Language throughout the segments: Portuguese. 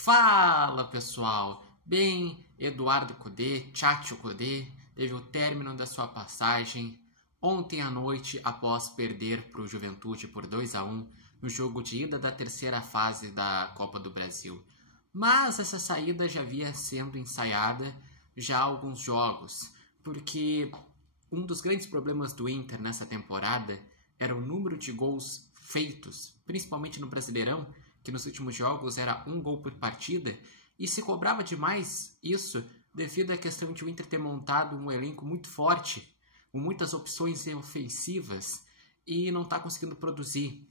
Fala pessoal, bem, Eduardo Cudê, Tchatcho Cudê, teve o término da sua passagem ontem à noite após perder para o Juventude por 2-1 no jogo de ida da terceira fase da Copa do Brasil. Mas essa saída já vinha sendo ensaiada já há alguns jogos, porque um dos grandes problemas do Inter nessa temporada era o número de gols feitos, principalmente no Brasileirão, que nos últimos jogos era 1 gol por partida, e se cobrava demais isso devido à questão de o Inter ter montado um elenco muito forte, com muitas opções ofensivas, e não está conseguindo produzir.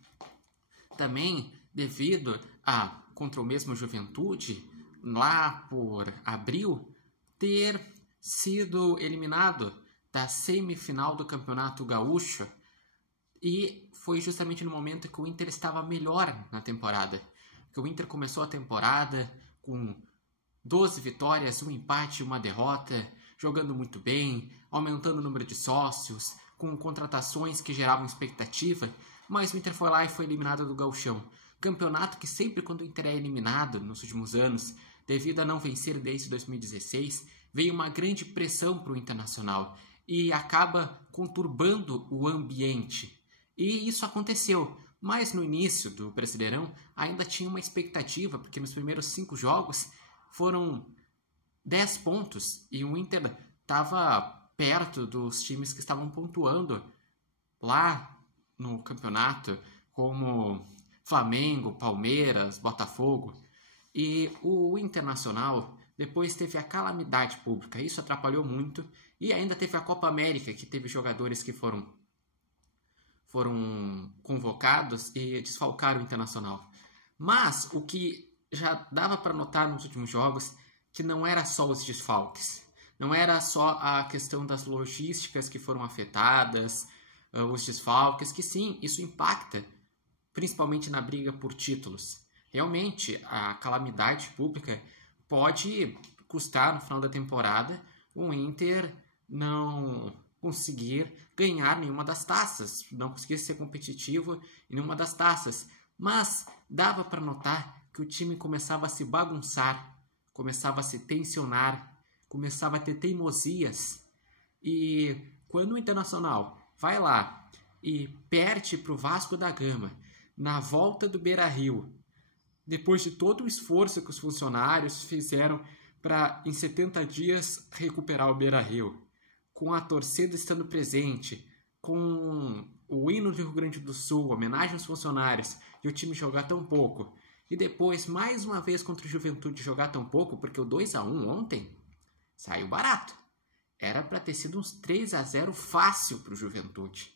Também devido a, contra o mesmo Juventude, lá por abril, ter sido eliminado da semifinal do Campeonato Gaúcho, e foi justamente no momento que o Inter estava melhor na temporada. Que o Inter começou a temporada com 12 vitórias, 1 empate e 1 derrota, jogando muito bem, aumentando o número de sócios, com contratações que geravam expectativa, mas o Inter foi lá e foi eliminado do Gauchão. Campeonato que sempre quando o Inter é eliminado nos últimos anos, devido a não vencer desde 2016, veio uma grande pressão para o Internacional e acaba conturbando o ambiente. E isso aconteceu, mas no início do Brasileirão ainda tinha uma expectativa, porque nos primeiros 5 jogos foram 10 pontos e o Inter estava perto dos times que estavam pontuando lá no campeonato, como Flamengo, Palmeiras, Botafogo. E o Internacional depois teve a calamidade pública, isso atrapalhou muito, e ainda teve a Copa América, que teve jogadores que foram convocados e desfalcaram o Internacional. Mas o que já dava para notar nos últimos jogos que não era só os desfalques, não era só a questão das logísticas que foram afetadas, os desfalques, que sim, isso impacta, principalmente na briga por títulos. Realmente, a calamidade pública pode custar no final da temporada o Inter não conseguir ganhar nenhuma das taças, não conseguir ser competitivo em nenhuma das taças. Mas dava para notar que o time começava a se bagunçar, começava a se tensionar, começava a ter teimosias. E quando o Internacional vai lá e perde para o Vasco da Gama na volta do Beira-Rio, depois de todo o esforço que os funcionários fizeram para em 70 dias recuperar o Beira-Rio, com a torcida estando presente, com o hino do Rio Grande do Sul, homenagem aos funcionários, e o time jogar tão pouco. E depois, mais uma vez contra o Juventude, jogar tão pouco, porque o 2-1 ontem saiu barato. Era para ter sido uns 3-0 fácil para o Juventude.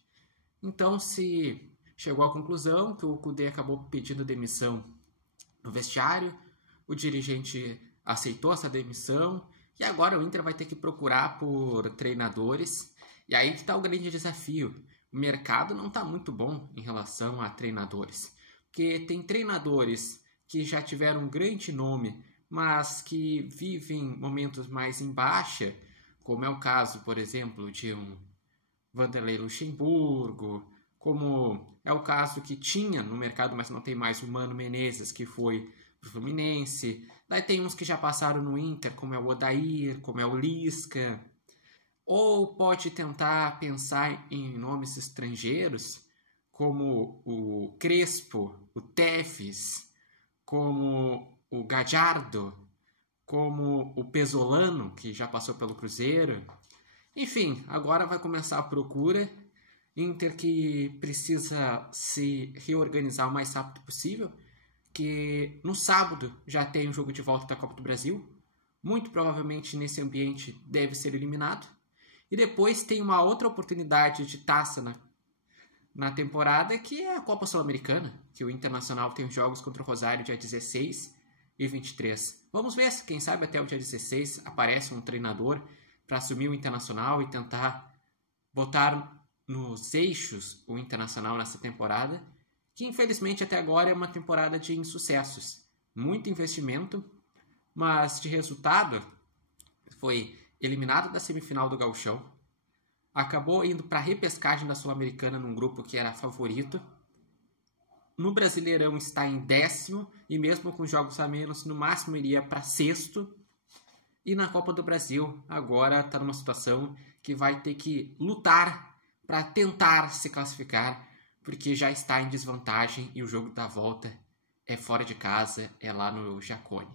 Então se chegou à conclusão que o Cudê acabou pedindo demissão no vestiário, o dirigente aceitou essa demissão, e agora o Inter vai ter que procurar por treinadores. E aí que está o grande desafio. O mercado não está muito bom em relação a treinadores. Porque tem treinadores que já tiveram um grande nome, mas que vivem momentos mais em baixa, como é o caso, por exemplo, de um Vanderlei Luxemburgo, como é o caso que tinha no mercado, mas não tem mais, o Mano Menezes, que foi pro Fluminense. Daí tem uns que já passaram no Inter, como é o Odair, como é o Lisca. Ou pode tentar pensar em nomes estrangeiros, como o Crespo, o Tevez, como o Gallardo, como o Pesolano, que já passou pelo Cruzeiro. Enfim, agora vai começar a procura. Inter que precisa se reorganizar o mais rápido possível, que no sábado já tem o jogo de volta da Copa do Brasil, muito provavelmente nesse ambiente deve ser eliminado, e depois tem uma outra oportunidade de taça na temporada, que é a Copa Sul-Americana, que o Internacional tem os jogos contra o Rosário dia 16 e 23. Vamos ver se, quem sabe, até o dia 16 aparece um treinador para assumir o Internacional e tentar botar nos eixos o Internacional nessa temporada, que infelizmente até agora é uma temporada de insucessos. Muito investimento, mas de resultado foi eliminado da semifinal do Gauchão, acabou indo para a repescagem da Sul-Americana num grupo que era favorito, no Brasileirão está em 10º e mesmo com jogos a menos, no máximo iria para 6º. E na Copa do Brasil agora está numa situação que vai ter que lutar para tentar se classificar, porque já está em desvantagem e o jogo da volta é fora de casa, é lá no Jacone.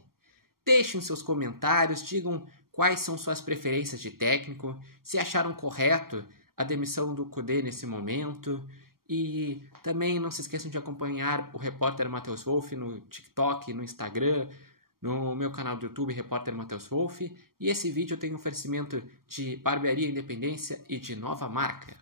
Deixem seus comentários, digam quais são suas preferências de técnico, se acharam correto a demissão do Kudê nesse momento. E também não se esqueçam de acompanhar o repórter Matheus Wolff no TikTok, no Instagram, no meu canal do YouTube, Repórter Matheus Wolff. E esse vídeo tem um oferecimento de Barbearia Independência e de Nova Marca.